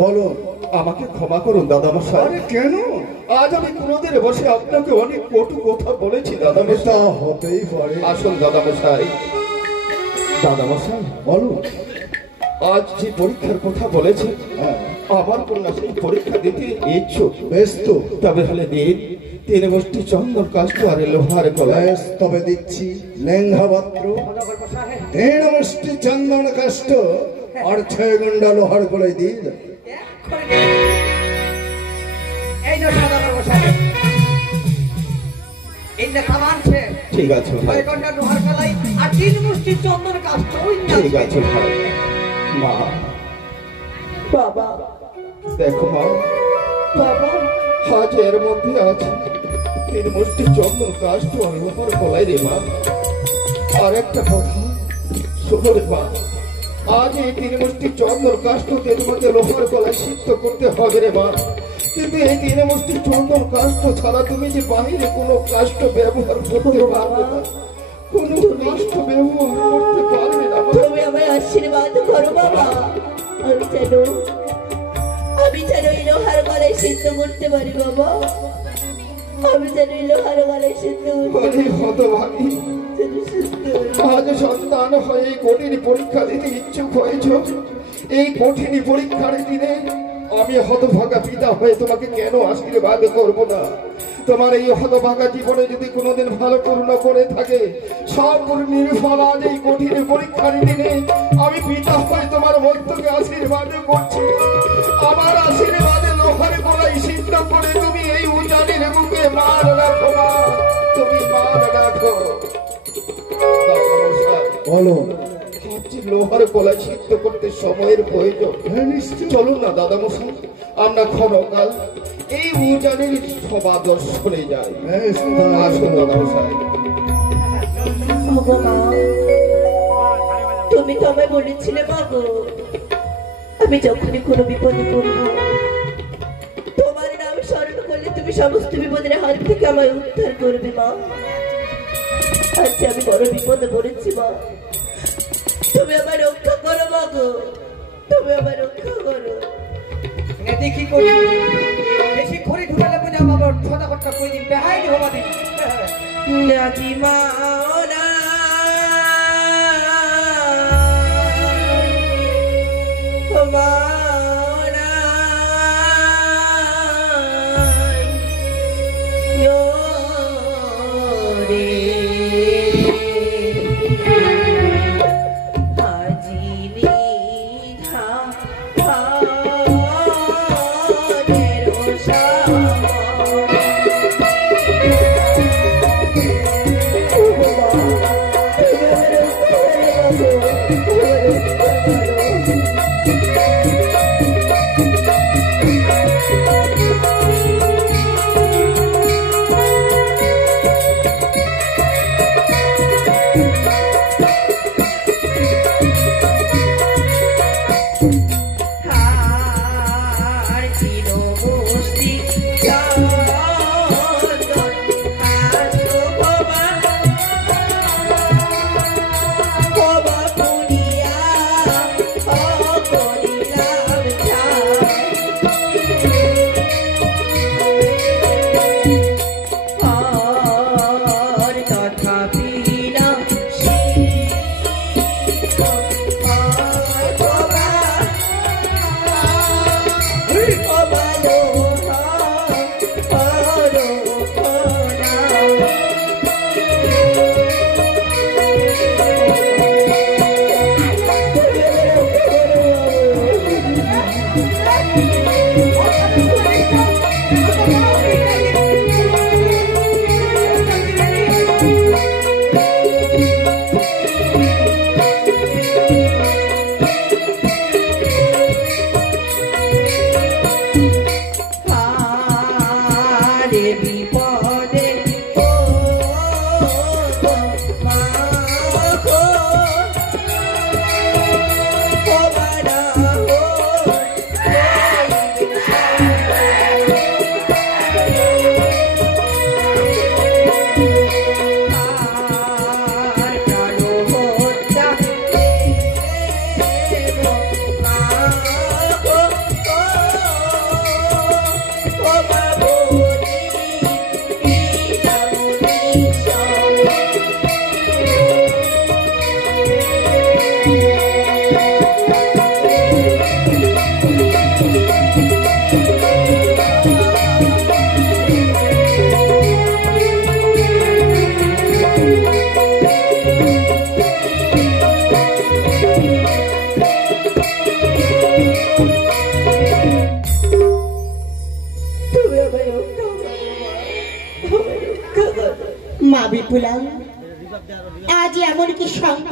বলো। আমাকে ক্ষমা করুন দাদামশাই। আরে কেন? আজ আমি কোনোদিন বসে আপনাকে অনেক কটু কথা বলেছি দাদামশাই। তা হতেই পারে। আসুন দাদামশাই। দাদামশাই বলো। আজ যে পরীক্ষার কথা বলেছে, আমার কন্যা সেই পরীক্ষা দিতে ইচ্ছুক। বেশ তো, তবে হলে দিন 3 মুষ্টি চন্দন কাষ্ঠ আর লোহার গলা। বেশ তবে দিচ্ছি। লেঙ্গা পাত্র 3 মুষ্টি চন্দন কাষ্ঠ আর 6 গন্ডা লোহার গলায় দিয়ে দাও। এই যে সদাগর বসাই, এই যে খাবারছে ঠিক আছে ভাই। 6 ঘন্টা লোহার গলায় আর 3 মুষ্টি চন্দন কাষ্ঠ। ঠিক আছে ভাই। মা, বাবা, দেখো মা, বাবা, আজ এর মধ্যে আছে 3 মুষ্টি চন্দন কাষ্ঠ আর লোহার গলায় রে মা। আর একটা কথা শোনো রে মা, আজ এই 3 মুষ্টি চন্দন কাষ্ঠ তেল মধ্যে লোহার গলায় সিদ্ধ করতে হবে রে মা। কিন্তু এই 3 মুষ্টি চন্দন কাষ্ঠ ছাড়া তুমি যে বাহিরে কোনো কাষ্ঠ ব্যবহার করতে পারবে না, কোনো কাষ্ঠ ব্যবহার করতে পারবে না। তুমি আমায় আশীর্বাদ করো বাবা। আমি যেন এই লোহার গলায় সিদ্ধ করতে পারি বাবা। আমি যেন এই লোহার গলায় সিদ্ধ বলি হতভাগী, আজ সন্তান হয়ে এই কঠিন পরীক্ষা দিতে ইচ্ছুক হয়েছ। এই কঠিন পরীক্ষার দিনে আমি হতভাগা পিতা হয়ে তোমাকে কেন আশীর্বাদ করব না? তোমার এই হতভাগা জীবনে যদি কোনোদিন ভালো পূর্ণ করে থাকে, সব নির্ফল আজ এই কঠিন পরীক্ষার দিনে আমি পিতা হয়ে তোমার মধ্যকে আশীর্বাদ করছি। আমার আশীর্বাদে লোহার গলায় সিদ্ধ করে তুমি এই উজানের মুখে মান রাখো না, তুমি মান রাখো। বলো। লোহার গলায় সিদ্ধ করতে সময়ের প্রয়োজন। চলুন না দাদামশাই, আমরা ক্ষণকাল এই উজানের সভা দর্শনে যাই। আসুন দাদামশাই। তুমি তো আমায় বলেছিলে বাবু, আমি যখনই কোনো বিপদে পড়বো তোমার নাম স্মরণ করলে তুমি সমস্ত বিপদের হাত থেকে আমায় উদ্ধার করবে মা। আচ্ছা আমি বড় বিপদে পড়েছি মা, তুমি আমার রক্ষা করো বাবু, তুমি আমার রক্ষা করো। দেখি করি বেশি খড়ি ঢুকালে বুঝা বাবা সদাগরটা কই দিন বেহাই হবা দিন নাজি মা না Oh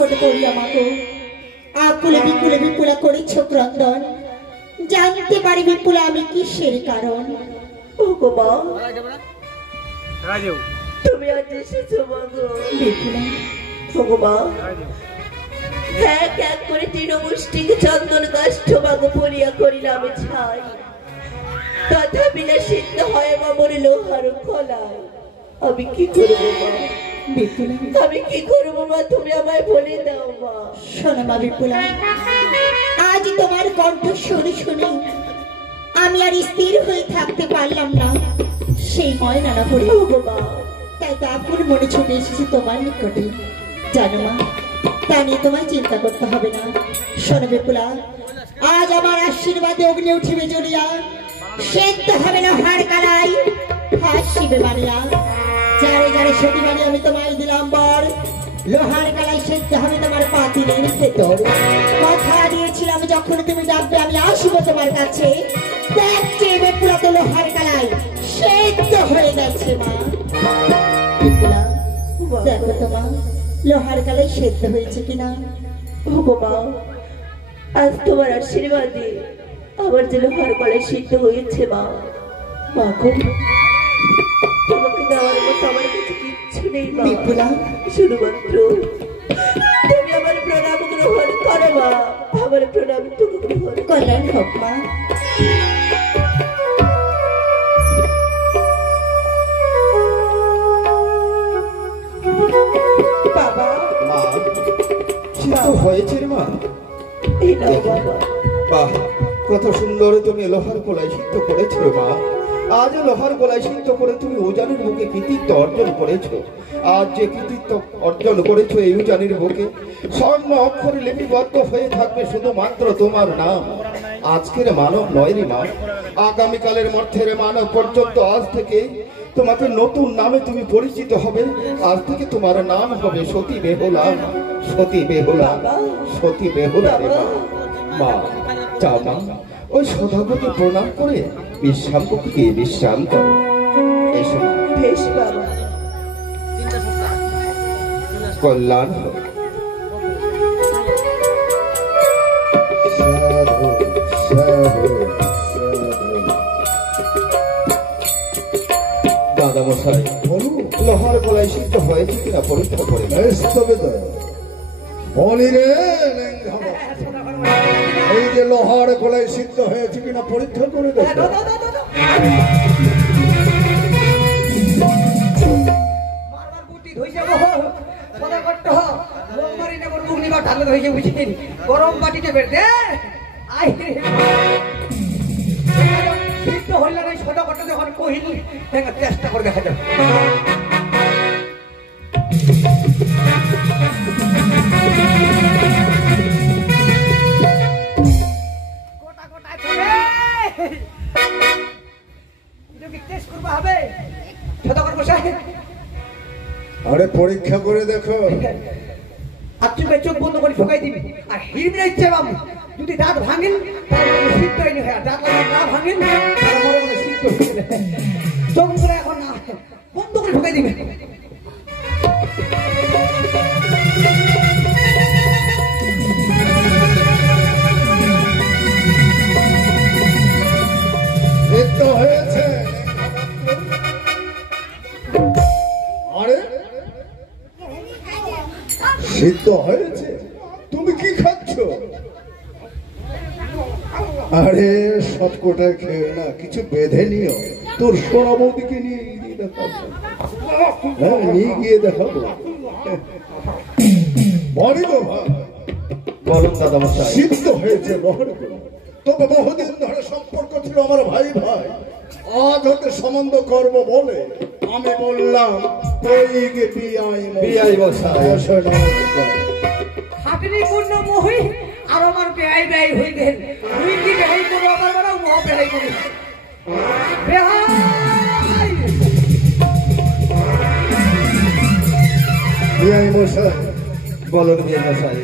বিপদে পড়িয়া মাগো আকুলে বিকুলে বিপুলা করেছ ক্রন্দন। জানতে পারি বিপুলা আমি কিসের কারণ। ওগো মা, তুমি আজ এসেছো মাগো। বিপুলা ওগো মা, এক এক করে তৃণমুষ্টিকে চন্দন কাষ্ঠ মাগো পরিয়া করিলাম ছাই, তথাপি না সিদ্ধ হয় মামর লোহার কলায়। আমি কি করবো মা? বিপুলা আমি কি করবো মা? তুমি আমায় বলে দাও মা। শোনো মা বিপুলা, আজ তোমার কণ্ঠ শুনে শুনে আমি আর স্থির হয়ে থাকতে পারলাম না। সেই ময়না পড়ে ওগো মা, তাই তো আপন মনে ছুটে এসেছি তোমার নিকটে। জানো মা, তা নিয়ে তোমায় চিন্তা করতে হবে না। শোনো বিপুলা, আজ আমার আশীর্বাদে অগ্নি উঠিবে জ্বলিয়া, সেদ্ধ হবে না হাড় কালাই, হাসিবে বানিয়া। যারে যারে সতী বাড়ি আমি তোমায় দিলাম বর, লোহার কালাই সেদ্ধ হবে তোমার পাতিলের ভেতর। কথা দিয়েছিলাম যখন তুমি ডাকবে আমি আসবো তোমার কাছে। দেখছে বিপুলা তো লোহার কালাই সেদ্ধ হয়ে গেছে মা। বিপুলা দেখো তো মা, লোহার কালাই সেদ্ধ হয়েছে কিনা। ওগো মা, আজ তোমার আশীর্বাদে আমার যে লোহার কলাই সিদ্ধ হয়েছে মা। মা গো, তোমাকে দেওয়ার মতো আমার কাছে কিচ্ছু নেই মা। বিপুলা শুধুমাত্র তুমি আমার প্রণাম গ্রহণ করো মা। আমার প্রণাম তুমি গ্রহণ করো। কল্যাণ হোক মা। বাবা, মা সিদ্ধ হয়েছে রে মা? এই নাও বাবা। বাহ, কত সুন্দর তুমি লোহার কলাই সিদ্ধ করেছো রে মা। আজ লোহার গলায় সিদ্ধ করে তুমি উজানের বুকে কৃতিত্ব অর্জন করেছো। আজ যে কৃতিত্ব অর্জন করেছো এই উজানের বুকে স্বর্ণ অক্ষরে লিপিবদ্ধ হয়ে থাকবে শুধুমাত্র তোমার নাম। আজকের মানব নয় রে মা, আগামীকালের মধ্যের মানব পর্যন্ত আজ থেকে তোমাকে নতুন নামে তুমি পরিচিত হবে। আজ থেকে তোমার নাম হবে সতী বেহুলা। সতী বেহুলা, সতী বেহুলা রে মা। মা চাও মা, ওই সদাগরকে প্রণাম করে বিশ্রাম কক্ষে বিশ্রাম করো। এসো বেশ বাবা। কল্যাণ হোক। সাধু সাধু দাদা মশাই, বলু লোহার গলায় সিদ্ধ হয়েছে কিনা পরীক্ষা করে বেশ তবে তো বলি রে লেঙ্ঘামা, এই যে লোহার গলায় সিদ্ধ হয়েছে কিনা পরীক্ষা করে দেখো। মারবার বুদ্ধি ধই যাব সদা করতে হ লোক মারি না মুখ নিবা ঢালে ধইছে বুঝিনি গরম বাটিতে বের দে আই সিদ্ধ হইলা নাই সদা করতে যখন কহিল দেখা চেষ্টা করে দেখা যাবে। গোটা গোটা করে এটা কি টেস্ট করবা হবে সদা করব সাহেব। আরে পরীক্ষা করে দেখো। আর তুমি চোখ বন্ধ করে ঢুকাই দিবি আর হিরবি ইচ্ছে বাবু যদি দাঁত ভাঙেন তাহলে সিদ্ধ হয়নি হয় দাঁত লাগে না ভাঙেন তাহলে মনে মনে সিদ্ধ হয়ে চোখ করে এখন না বন্ধ করে ঢুকাই দিবে। সিদ্ধ হয়েছে। আরে সিদ্ধ হয়েছে, তুমি কি খাচ্ছ? আরে সব কোটা খেয়ে না, কিছু বেঁধে নিও। তোর সোনা বৌদিকে নিয়ে গিয়ে দেখাবো। হ্যাঁ, নিয়ে গিয়ে দেখাবো। বলি তো ভাই, বলুন দাদা মশাই। সিদ্ধ হয়েছে লোহার গলায়। তবে বহুদিন ধরে সম্পর্ক ছিল আমার ভাই ভাই, আজ হতে সম্বন্ধ করবো বলে আমি বললাম বিআই মশাই। হাটনি পূর্ণ মহি আর আমার বেহাই বেহাই হয়ে গেল তুই কি বেহাই করবো আমার বাড়াও মহ বেহাই করি বেহাই বিআই মশাই বলুন বিআই মশাই।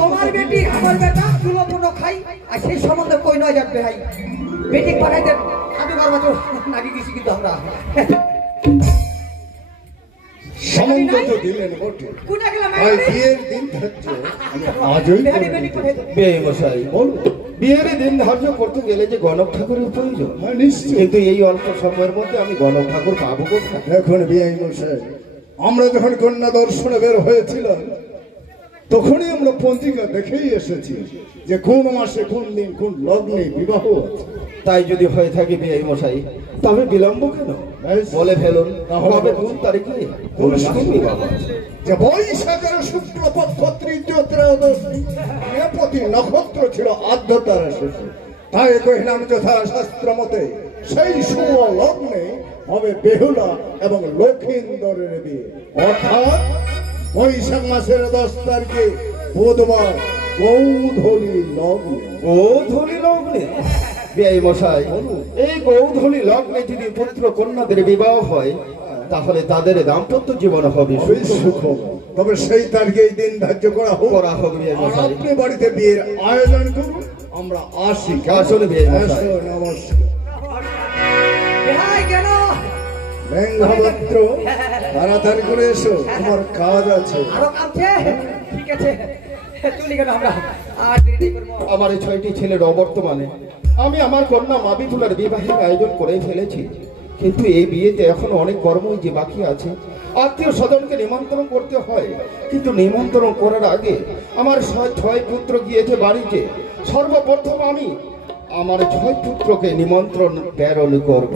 তোমার বেটি আমার বেটা তুলো পূর্ণ খাই আর সেই সম্বন্ধে কই নয় যাক বেহাই বেটি পাঠাই দেন আদু গর্বা তো নাকি দিছি কিন্তু আমরা সম্বন্ধ তো দিলেন বটে, কোনা গেলাম ভাই বিয়ের দিন থাকছে আজই বেহারি বেনি কোথায় তো? বিয়ে মশাই বলো। বিয়ের দিন ধার্য করতে গেলে যে গণক ঠাকুরের প্রয়োজন, হ্যাঁ, নিশ্চয়ই। কিন্তু এই অল্প সময়ের মধ্যে আমি গণক ঠাকুর পাবো কোথায়? দেখুন বিআই মশাই, আমরা যখন কন্যা দর্শনে বের হয়েছিলাম তখনই আমরা পঞ্জিকা দেখেই এসেছি যে কোন মাসে কোন দিন কোন লগ্নে বিবাহ আছে। তাই যদি হয়ে থাকে বিয়ে মশাই, তবে বিলম্ব কেন? বেশ। বলে ফেলুন তাহলে কবে কোন তারিখে কোন সময় বাবা? যে বৈশাখের শুক্লপক্ষ তৃতীয় ত্রয়োদশী নেপতি নক্ষত্র ছিল আর্দ্রতার শেষে, তাই কহিলাম যথা শাস্ত্র মতে সেই শুভ লগ্নে হবে বেহুলা এবং লক্ষিন্দরের বিয়ে, অর্থাৎ বৈশাখ মাসের 10 তারিখে বুধবার গৌধূলি লগ্নে। গৌধূলি লগ্নে? বিয়ে মশাই, এই গৌধূলি লগ্নে যদি পুত্র কন্যাদের বিবাহ হয় তাহলে তাদের দাম্পত্য জীবন হবে খুবই সুখম। তবে সেই তারিখে এই দিন ধার্য করা হোক। করা হোক বিয়ে আর মশাই। আপনি বাড়িতে বিয়ের আয়োজন করুন, আমরা আসি। আসলে বিয়ে মশাই। এসো, নমস্কার। বেহাই কেন? মেঘভদ্র, তাড়াতাড়ি করে এসো, তোমার কাজ আছে। আরো কাঁদছে? ঠিক আছে, তুলি কেন আমরা আর দেরি নেই করবো। আমার এই 6টি ছেলের অবর্তমানে আমি আমার কন্যা মাবিফুলার বিবাহের আয়োজন করে ফেলেছি, কিন্তু এই বিয়েতে এখনো অনেক কর্মই যে বাকি আছে। আত্মীয় স্বজনকে নিমন্ত্রণ করতে হয়, কিন্তু নিমন্ত্রণ করার আগে আমার 6 পুত্র গিয়েছে বাড়িতে। সর্বপ্রথম আমি আমার 6 পুত্রকে নিমন্ত্রণ প্রেরণ করব।